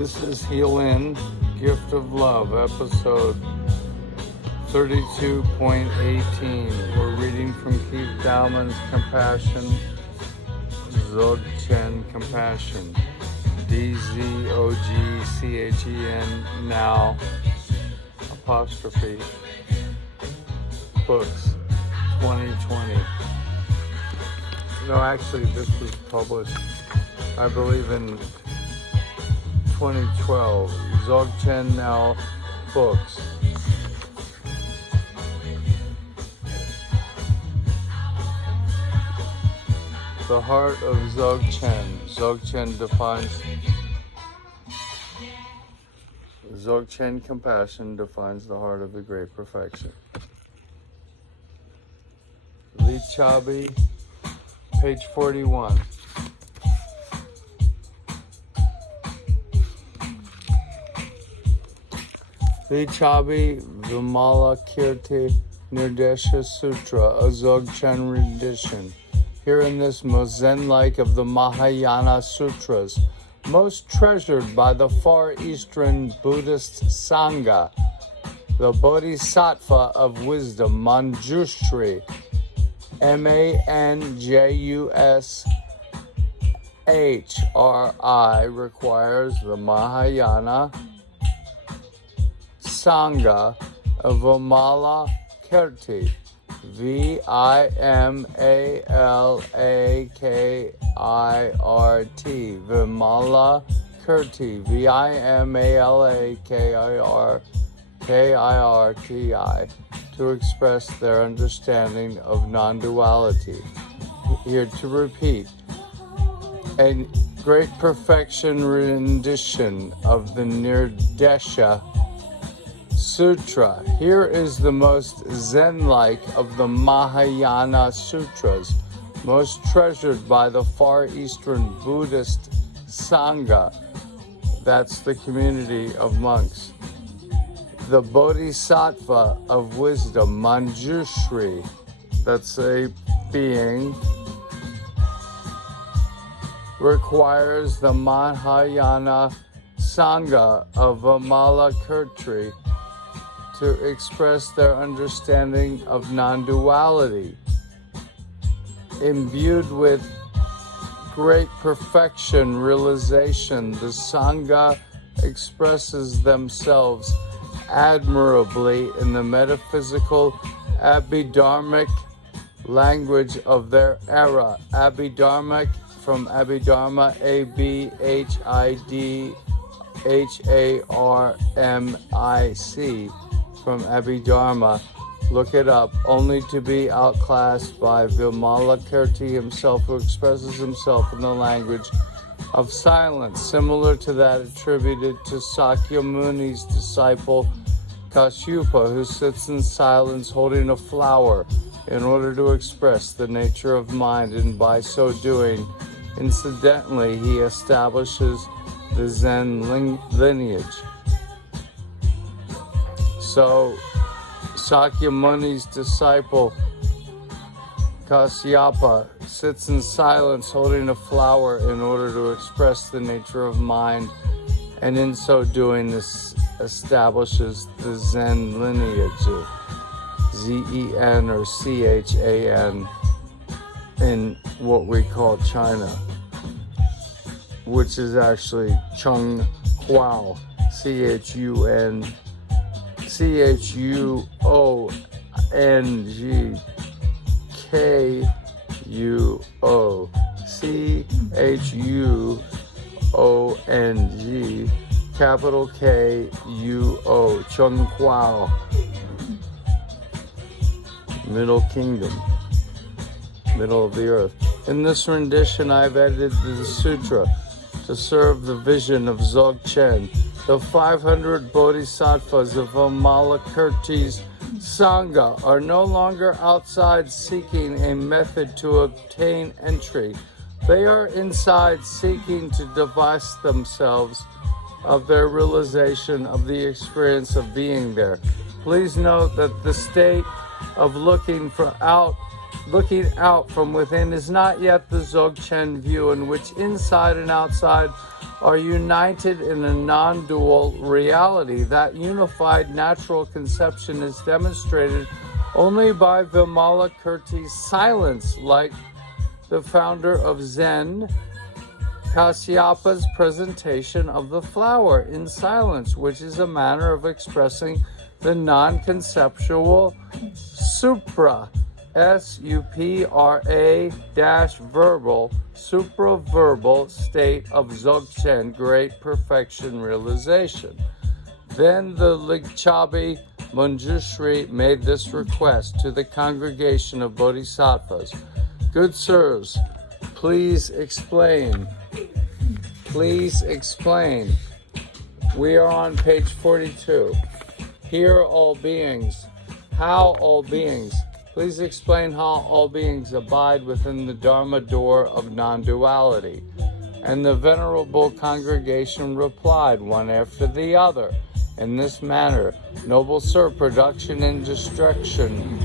This is Heal-In, Gift of Love, episode 32.18. We're reading from Keith Dowman's Compassion, Dzogchen Compassion, D-Z-O-G-C-H-E-N, now, apostrophe, books, 2020. No, actually, this was published, I believe, in 2012. Dzogchen now, books. The heart of Dzogchen. Dzogchen compassion defines the heart of the great perfection. Li Chabi, page 41. Li Chabi Vimala Kirti Nirdesha Sutra, a Dzogchen rendition. Here in this most Zen-like of the Mahayana Sutras, most treasured by the Far Eastern Buddhist Sangha, the Bodhisattva of wisdom, Manjushri, M-A-N-J-U-S-H-R-I, requires the Mahayana Sangha of Vimala Kirti, V-I-M-A-L-A-K-I-R-T, Vimala Kirti, V-I-M-A-L-A-K-I-R-T-I, to express their understanding of non-duality. Here to repeat, a great perfection rendition of the Nirdesha Sutra. Here is the most Zen-like of the Mahayana Sutras, most treasured by the Far Eastern Buddhist Sangha, that's the community of monks. The Bodhisattva of wisdom, Manjushri, that's a being, requires the Mahayana Sangha of Vimala Kirti to express their understanding of non-duality. Imbued with great perfection realization, the Sangha expresses themselves admirably in the metaphysical Abhidharmic language of their era. Abhidharmic, from Abhidharma, A-B-H-I-D-H-A-R-M-I-C, from Abhidharma, look it up, only to be outclassed by Vimala Kirti himself, who expresses himself in the language of silence, similar to that attributed to Sakya Muni's disciple Kashyapa, who sits in silence holding a flower in order to express the nature of mind, and by so doing, incidentally, he establishes the Zen lineage. So, Sakya Muni's disciple Kashyapa sits in silence holding a flower in order to express the nature of mind, and in so doing, this establishes the Zen lineage, Z-E-N or C-H-A-N, in what we call China, which is actually Chung Huao, C-H-U-N, C-H-U-O-N-G-K-U-O, C-H-U-O-N-G, capital K-U-O, Chung Huao, Middle Kingdom, middle of the earth. In this rendition, I've edited the sutra to serve the vision of Dzogchen. The 500 bodhisattvas of Vimala Kirti's Sangha are no longer outside seeking a method to obtain entry. They are inside seeking to divest themselves of their realization of the experience of being there. Please note that the state of looking for out looking out from within is not yet the Dzogchen view, in which inside and outside are united in a non-dual reality. That unified natural conception is demonstrated only by Vimalakirti's silence, like the founder of Zen, Kasyapa's presentation of the flower in silence, which is a manner of expressing the non-conceptual supra, supra-verbal, supraverbal state of Dzogchen, great perfection realization. Then the Ligchabi Manjushri made this request to the congregation of bodhisattvas. Good sirs, please explain. Please explain. We are on page 42. Hear all beings. How all beings. Please explain how all beings abide within the Dharma door of non-duality. And the venerable congregation replied, one after the other, in this manner: Noble sir, production and destruction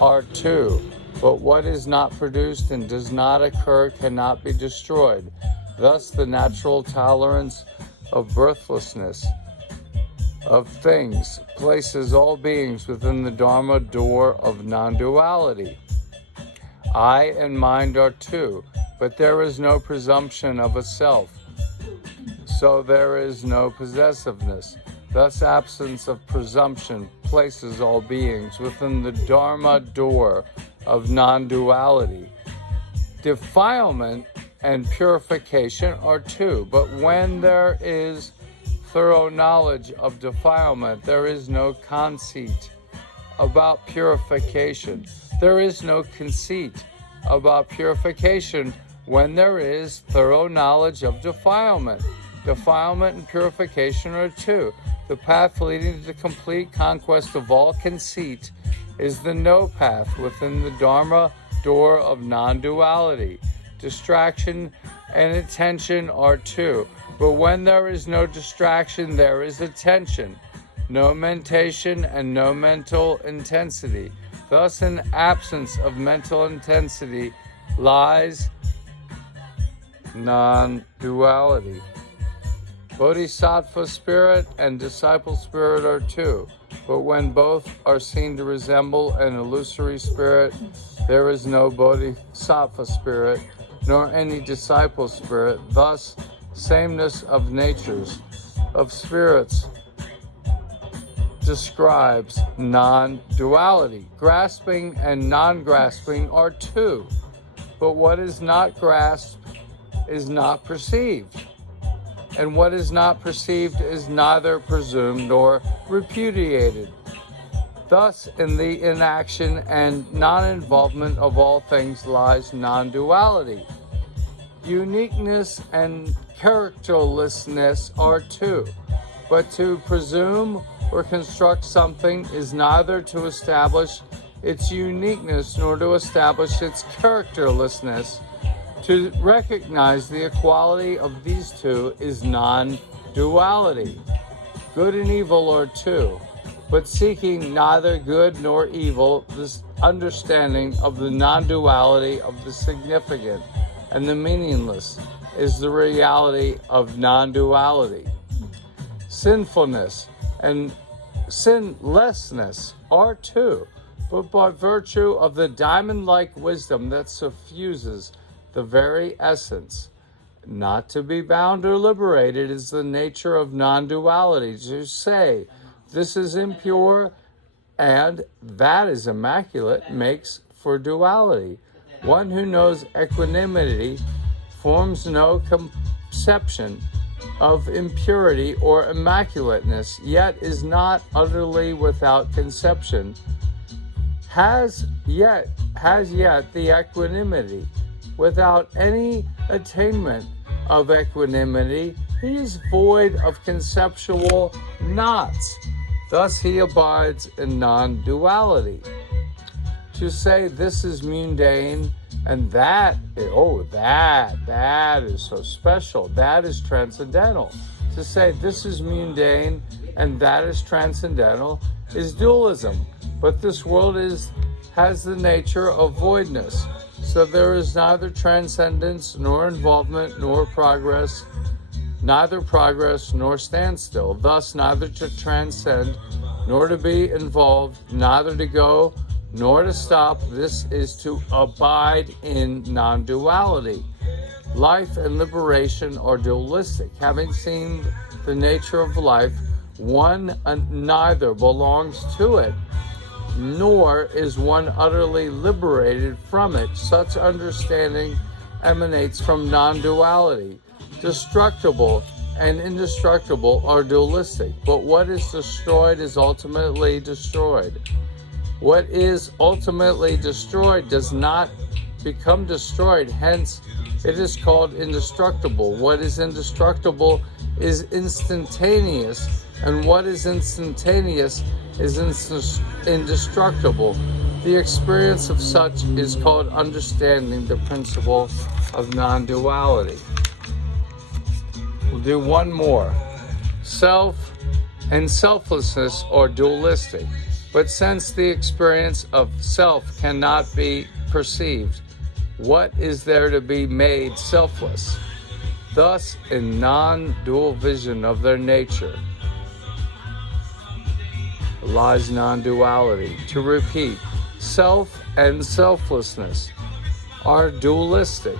are two, but what is not produced and does not occur cannot be destroyed. Thus the natural tolerance of birthlessness of things places all beings within the Dharma door of non-duality. I and mind are two, but there is no presumption of a self, so there is no possessiveness. Thus absence of presumption places all beings within the Dharma door of non-duality. Defilement and purification are two, but when there is thorough knowledge of defilement, there is no conceit about purification. There is no conceit about purification when there is thorough knowledge of defilement. Defilement and purification are two. The path leading to the complete conquest of all conceit is the no path within the Dharma door of non-duality. Distraction and attention are two, but when there is no distraction, there is attention, no mentation and no mental intensity. Thus, in absence of mental intensity lies non-duality. Bodhisattva spirit and disciple spirit are two, but when both are seen to resemble an illusory spirit, there is no bodhisattva spirit, nor any disciple spirit. Thus, sameness of natures, of spirits, describes non-duality. Grasping and non-grasping are two, but what is not grasped is not perceived, and what is not perceived is neither presumed nor repudiated. Thus, in the inaction and non-involvement of all things lies non-duality. Uniqueness and characterlessness are two, but to presume or construct something is neither to establish its uniqueness nor to establish its characterlessness. To recognize the equality of these two is non-duality. Good and evil are two, but seeking neither good nor evil, this understanding of the non-duality of the significant and the meaningless is the reality of non-duality. Sinfulness and sinlessness are two, but by virtue of the diamond-like wisdom that suffuses the very essence, not to be bound or liberated, is the nature of non-duality. To say this is impure and that is immaculate makes for duality. One who knows equanimity forms no conception of impurity or immaculateness, yet is not utterly without conception, has yet the equanimity. Without any attainment of equanimity, he is void of conceptual knots. Thus he abides in non-duality. To say this is mundane and that is so special, that is transcendental. To say this is mundane and that is transcendental is dualism. But this world has the nature of voidness. So there is neither transcendence, nor involvement, nor progress, neither progress nor standstill. Thus, neither to transcend, nor to be involved, neither to go, nor to stop. This is to abide in non-duality. Life and liberation are dualistic. Having seen the nature of life, one neither belongs to it, nor is one utterly liberated from it. Such understanding emanates from non-duality. Destructible and indestructible are dualistic, but what is destroyed is ultimately destroyed. What is ultimately destroyed does not become destroyed, hence it is called indestructible. What is indestructible is instantaneous, and what is instantaneous is indestructible. The experience of such is called understanding the principle of non-duality. We'll do one more. Self and selflessness are dualistic, but since the experience of self cannot be perceived, what is there to be made selfless? Thus, in non-dual vision of their nature lies non-duality. To repeat, self and selflessness are dualistic,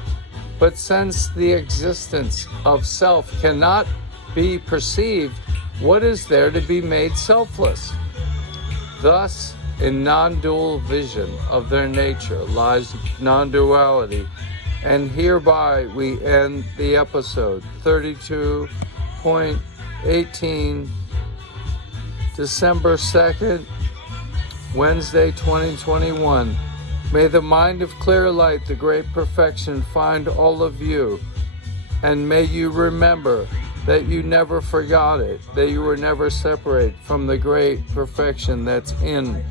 but since the existence of self cannot be perceived, what is there to be made selfless? Thus, in non-dual vision of their nature lies non-duality. And hereby we end the episode 32.18, December 2nd, Wednesday 2021. May the mind of clear light, the great perfection, find all of you. And may you remember that you never forgot it, that you were never separate from the great perfection that's in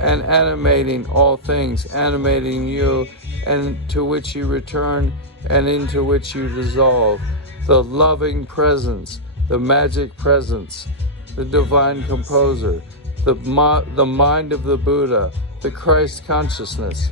and animating all things, animating you, and to which you return and into which you dissolve. The loving presence, the magic presence, the divine composer, the mind of the Buddha, the Christ consciousness,